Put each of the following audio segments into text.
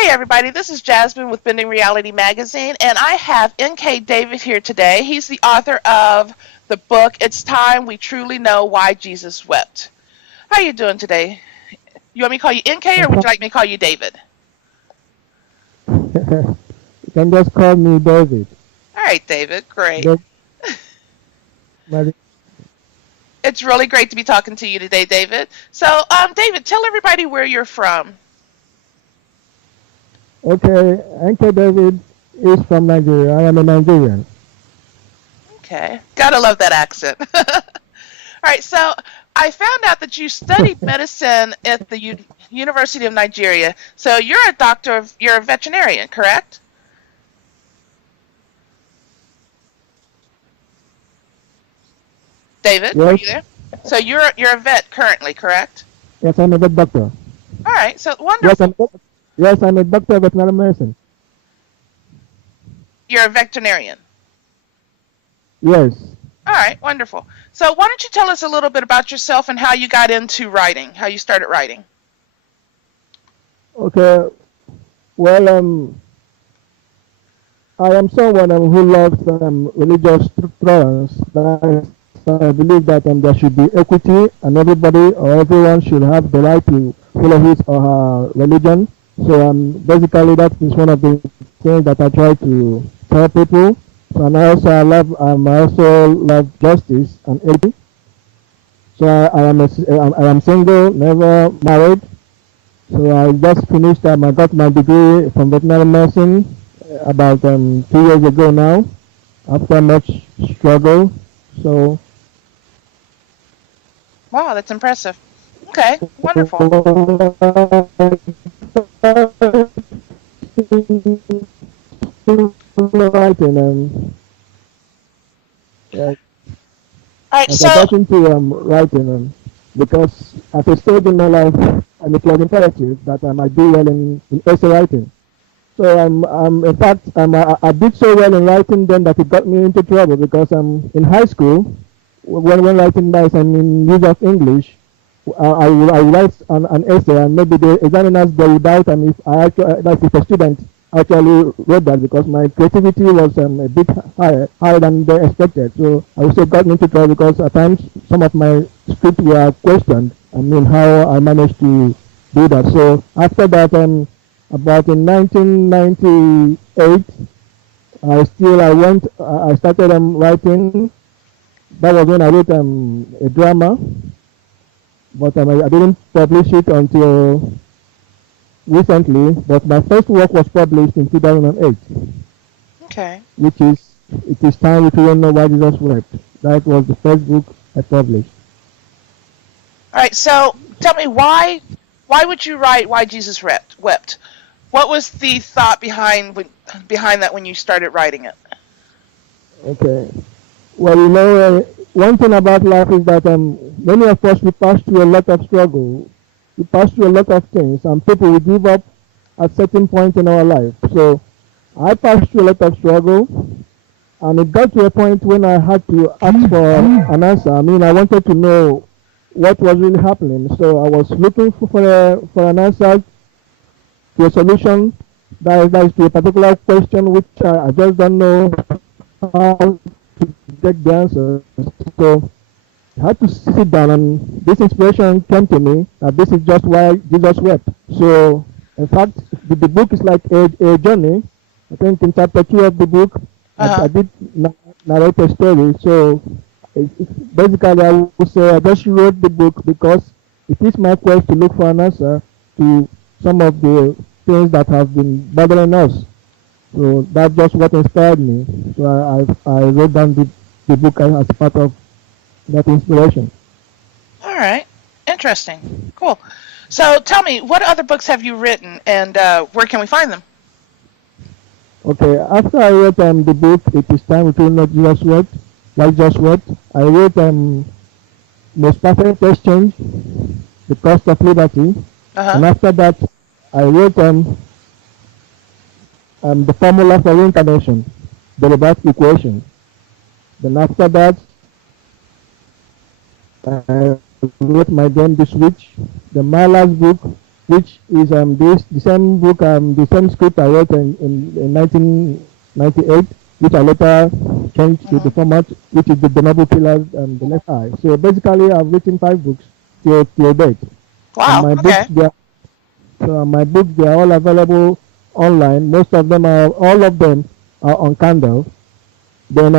Hey everybody, this is Jasmine with Bending Reality Magazine, and I have N.K. David here today. He's the author of the book, It's Time We Truly Know Why Jesus Wept. How are you doing today? You want me to call you N.K. or would you like me to call you David? You can just call me David. All right, David, great. David Mari- It's really great to be talking to you today, David. So, David, tell everybody where you're from. Okay, NK David is from Nigeria. I am a Nigerian. Okay, gotta love that accent. All right, so I found out that you studied medicine at the University of Nigeria. So you're a veterinarian, correct? David, are Yes, you there? So you're a vet currently, correct? yes, I'm a vet doctor. All right, so Yes, wonderful. yes, I'm a doctor of veterinary medicine. You're a veterinarian. Yes. All right, wonderful. So why don't you tell us a little bit about yourself and how you got into writing, how you started writing? Okay. Well, I am someone who loves religious tolerance. I believe that there should be equity, and everybody or everyone should have the right to follow his or her religion. So basically, that is one of the things that I try to tell people. So, and I also love justice and equity. So I am single, never married. So I just finished. I got my degree from veterinary medicine about 2 years ago now, after much struggle. So Wow, that's impressive. Okay, wonderful. writing uh, All right, as I so got into writing because at a stage in my life, it was imperative that I might do well in essay writing. So in fact, I did so well in writing then that it got me into trouble because in high school, when writing nice and in use of English, I would write an essay and maybe the examiners they would doubt if I actually, like if a student actually wrote that because my creativity was a bit higher than they expected. So I would say got me into trouble because at times some of my scripts were questioned. I mean how I managed to do that. So after that, about in 1998, I started writing. That was when I wrote a drama, but I didn't publish it until recently. But my first work was published in 2008, okay. which is It Is Time We Don't Know Why Jesus Wept. That was the first book I published. All right, so tell me why would you write why Jesus wept? What was the thought behind that when you started writing it? Okay. Well, one thing about life is that many of us we pass through a lot of struggle. We pass through a lot of things, and people will give up at certain point in our life. So I passed through a lot of struggle, and it got to a point when I had to ask for an answer. I mean, I wanted to know what was really happening. So I was looking for an answer to a solution that is to a particular question which I just don't know how to get the answer. So I had to sit down, and this inspiration came to me that this is just why Jesus wept. So, in fact, the book is like a journey. I think in chapter 2 of the book, I Uh-huh. did narrate a story. So, basically, I would say I just wrote the book because it is my quest to look for an answer to some of the things that have been bothering us. So that's just what inspired me. So I wrote down the book as part of that inspiration. All right. Interesting. Cool. So tell me, what other books have you written and where can we find them? Okay, after I wrote the book, It Is Time to Not Just What, Like Just What, I wrote Most Perfect Exchange, The Cost of Liberty, Uh-huh. and after that, I wrote The Formula for Reincarnation, The Reverse Equation. Then after that, I wrote My Game The Switch, the my last book, which is this the same book, the same script I wrote in 1998, which I later changed to the Mhm. format, which is the Noble Pillars and the Left Eye. So basically, I've written 5 books till date, and Wow. my Okay. books they are all available online. Most of them are all of them are on Kindle. Then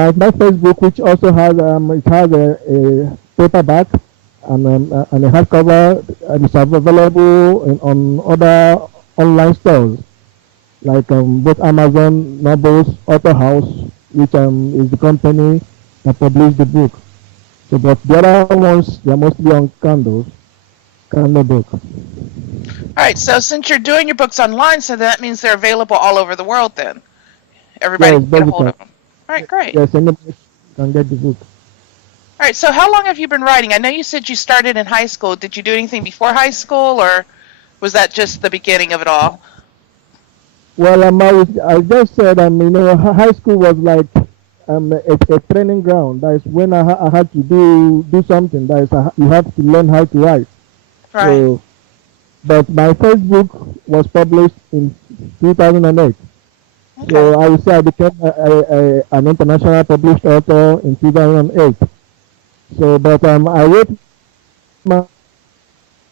my Facebook, which also has it has a paperback and a hardcover, and it's available on other online stores like both Amazon, Nobles, Author House, which is the company that published the book. So, but the other ones they are mostly on Kindle book. All right. So since you're doing your books online, so that means they're available all over the world. Then everybody Yes, can get a hold basically. of them. All right. Great. Yes, anybody can get the book. All right. So how long have you been writing? I know you said you started in high school. Did you do anything before high school, or was that just the beginning of it all? Well, I just said, high school was like a training ground. That is when I had to do something. That is, you have to learn how to write. Right. So, but my first book was published in 2008. Okay. So I would say I became an international published author in 2008. So, but I wrote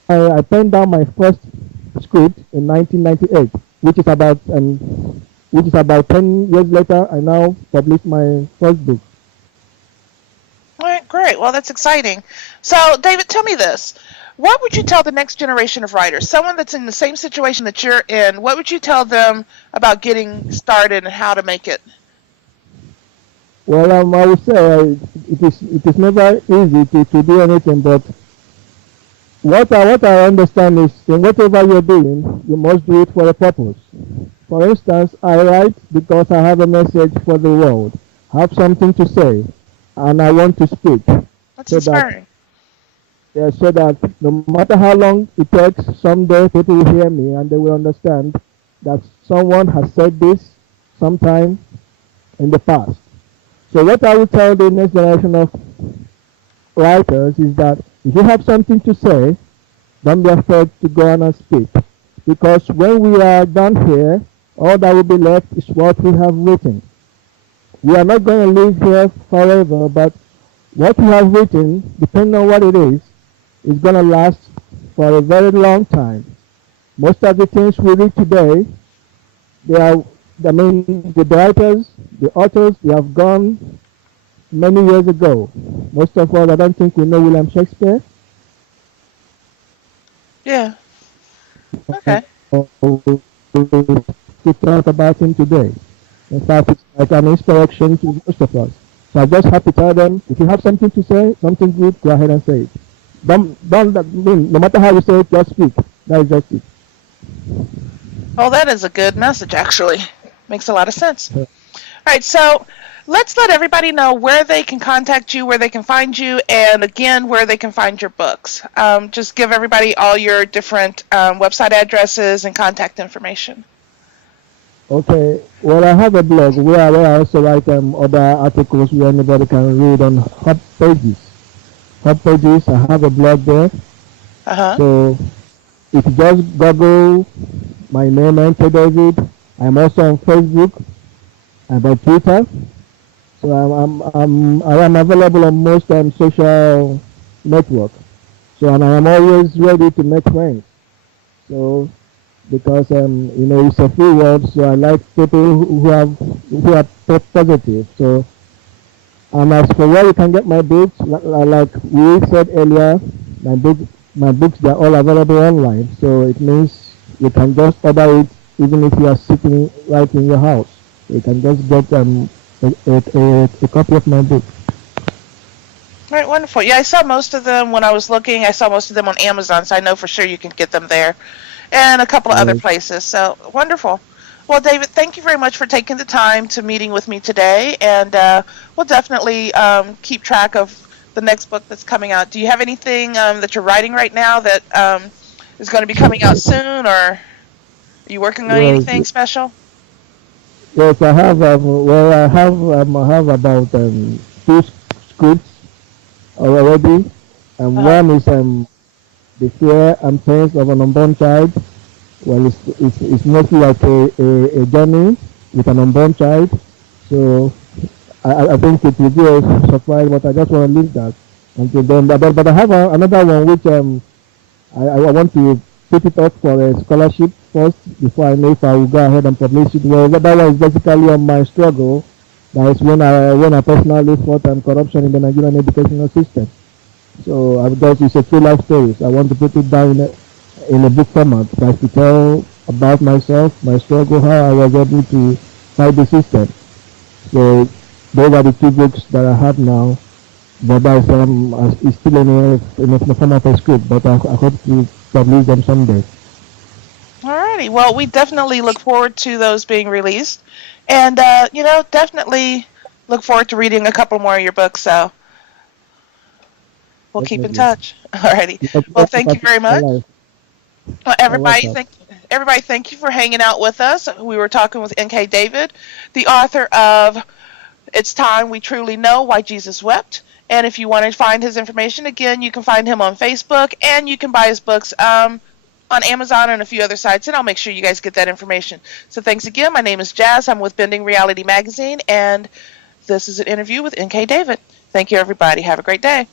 I penned down my first script in 1998, which is about 10 years later. I now published my first book. All right, great. Well, that's exciting. So, David, tell me this. What would you tell the next generation of writers, someone that's in the same situation that you're in, what would you tell them about getting started and how to make it? Well, I would say it is never easy to do anything, but what I understand is in whatever you're doing, you must do it for a purpose. For instance, I write because I have a message for the world, I have something to say, and I want to speak, That's so that inspiring. no matter how long it takes, someday people will hear me and they will understand that someone has said this sometime in the past. So what I would tell the next generation of writers is that if you have something to say, don't be afraid to go on and speak. Because when we are done here, all that will be left is what we have written. We are not going to live here forever, but what we have written, depending on what it is going to last for a very long time. Most of the things we read today, they are, the writers, the authors, they have gone many years ago. Most of us, I don't think we know William Shakespeare. Yeah. Okay. To talk about him today. In fact, it's like an inspiration to most of us. So I just have to tell them, if you have something to say, something good, go ahead and say it. No matter how you say it, just speak. That is just it. Well, that is a good message, actually. Makes a lot of sense. All right, so let's let everybody know where they can contact you, where they can find you, and again, where they can find your books. Just give everybody all your different website addresses and contact information. Okay, well, I have a blog where I also write other articles where anybody can read on Hub Pages. Hub Pages, I have a blog there. Uh-huh. So if you just Google my name, Enter David, I'm also on Facebook, I'm on Twitter. So I am available on most social networks. So and I am always ready to make friends. So because it's a free world, so I like people who are positive. So as for where you can get my books, like we said earlier, my book my books they're all available online. So it means you can just order it even if you are sitting right in your house. You can just get a copy of my book. All right, wonderful. Yeah, I saw most of them when I was looking. I saw most of them on Amazon, so I know for sure you can get them there. And a couple of other Yes. places. So wonderful. Well, David, thank you very much for taking the time to meeting with me today, and we'll definitely keep track of the next book that's coming out. Do you have anything that you're writing right now that is going to be coming out soon, or are you working on Yes, anything special? yes, I have. I have about two scripts already, and Uh-huh. one is the fear and pains of an unborn child. Well, it's mostly like a journey with an unborn child. So I think it will be a surprise, but I just want to leave that until then. But I have another one which I want to put it up for a scholarship first before I know if I will go ahead and publish it. Well, that one is basically on my struggle. That is when I personally fought corruption in the Nigerian educational system. So I've got it's a true life story. So I want to put it down in a book format, like to tell about myself, my struggle, how I was able to fight the system. So those are the two books that I have now. But that's it's still in the form of a script, but I hope to publish them someday. Alrighty. Well, we definitely look forward to those being released, and definitely look forward to reading a couple more of your books. So we'll keep in touch. Alrighty. Well, thank you very much. Well, everybody, thank you for hanging out with us. We were talking with N.K. David, the author of "It's Time We Truly Know Why Jesus Wept." And if you want to find his information, again, you can find him on Facebook, and you can buy his books on Amazon and a few other sites, and I'll make sure you guys get that information. So thanks again. My name is Jazz. I'm with Bending Reality Magazine, and this is an interview with N.K. David. Thank you, everybody. Have a great day.